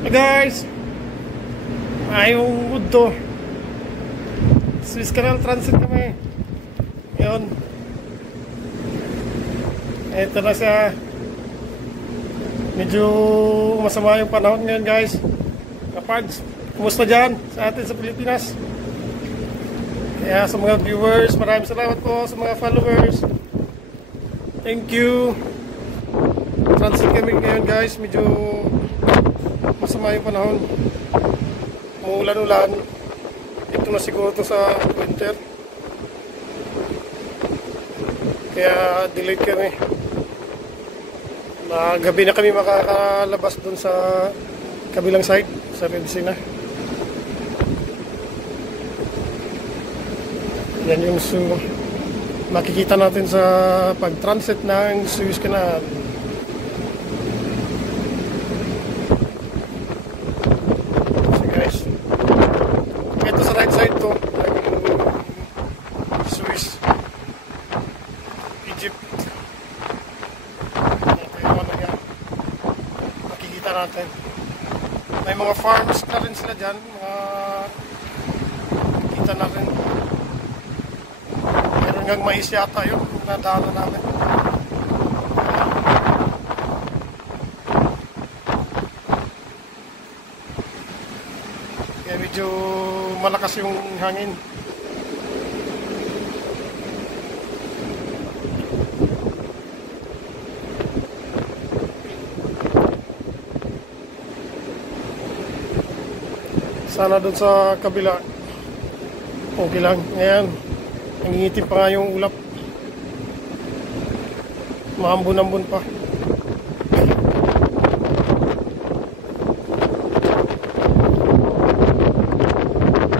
Hey guys, ayong wood to Suez Canal Transit kami ngayon. Ito na siya. Medyo masama yung panahon ngayon guys. Kapads, kumusta dyan sa atin sa Pilipinas? Kaya sa mga viewers, maraming salamat po. Sa mga followers, thank you. Transit kami ngayon guys. Medyo masama yung panahon, umuulan-ulan. Ito na siguro ito sa winter, kaya delayed kami. Gabi na kami makakalabas dun sa kabilang side, sa Redisina. Yan yung makikita natin sa pag-transit ng Suez Canal. Ito sa right side to, Suez, Egypt. Ito yung ano yan, makikita natin. May mga farms na rin sila dyan, makikita natin. Meron ngang mais yata yun, nadaanan namin. Kaya medyo malakas yung hangin. Sana doon sa kabila okay lang. Ngayon nangingitim pa nga yung ulap, maambun-ambun pa.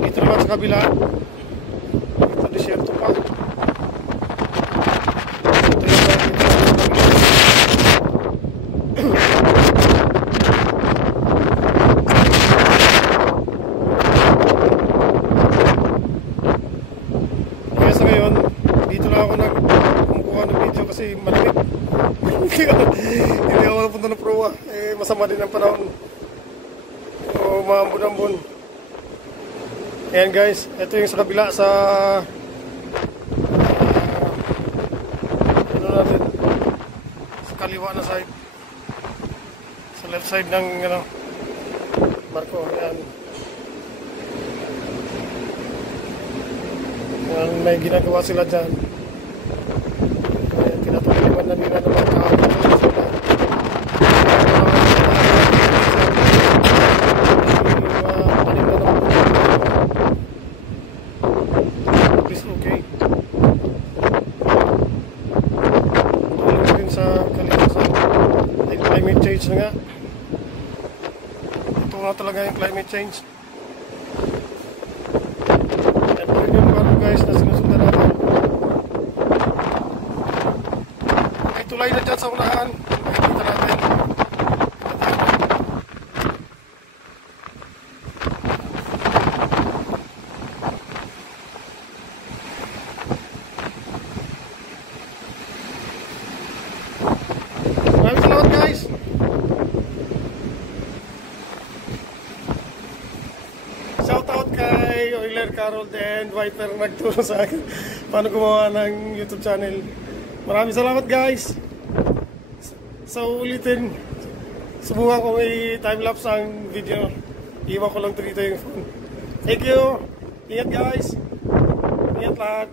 Dito naman sa kabila, ito disyerto pa. Ito yung kaya sa ngayon, dito lang ako kumukuha ng video kasi malamig. Hindi ako napunta ng proa, masama din ang panahon, o maambun-ambun. Ayan guys, ito yung sa kabila, sa ano natin, sa kaliwa na side, sa left side ng barko. Ayan, may ginagawa sila dyan. Ayan, tinatulungan na nila ng mga tao. Okay. Tulong din sa kalikasan. Climate change na nga. Ito nga talaga yung climate change. Ito rin yung bago guys na sinusundan natin. May tulay na dyan sa unahan. Makikita natin. Maraming salamat guys. Shoutout kay Oiler, Carol, and Viper, nagturo sa akin paano gumawa ng YouTube channel. Maraming salamat guys. So ulitin, subukan ko may time-lapse ang video. Iwan ko lang dito yung phone. Thank you. Ingat guys. Ingat lahat.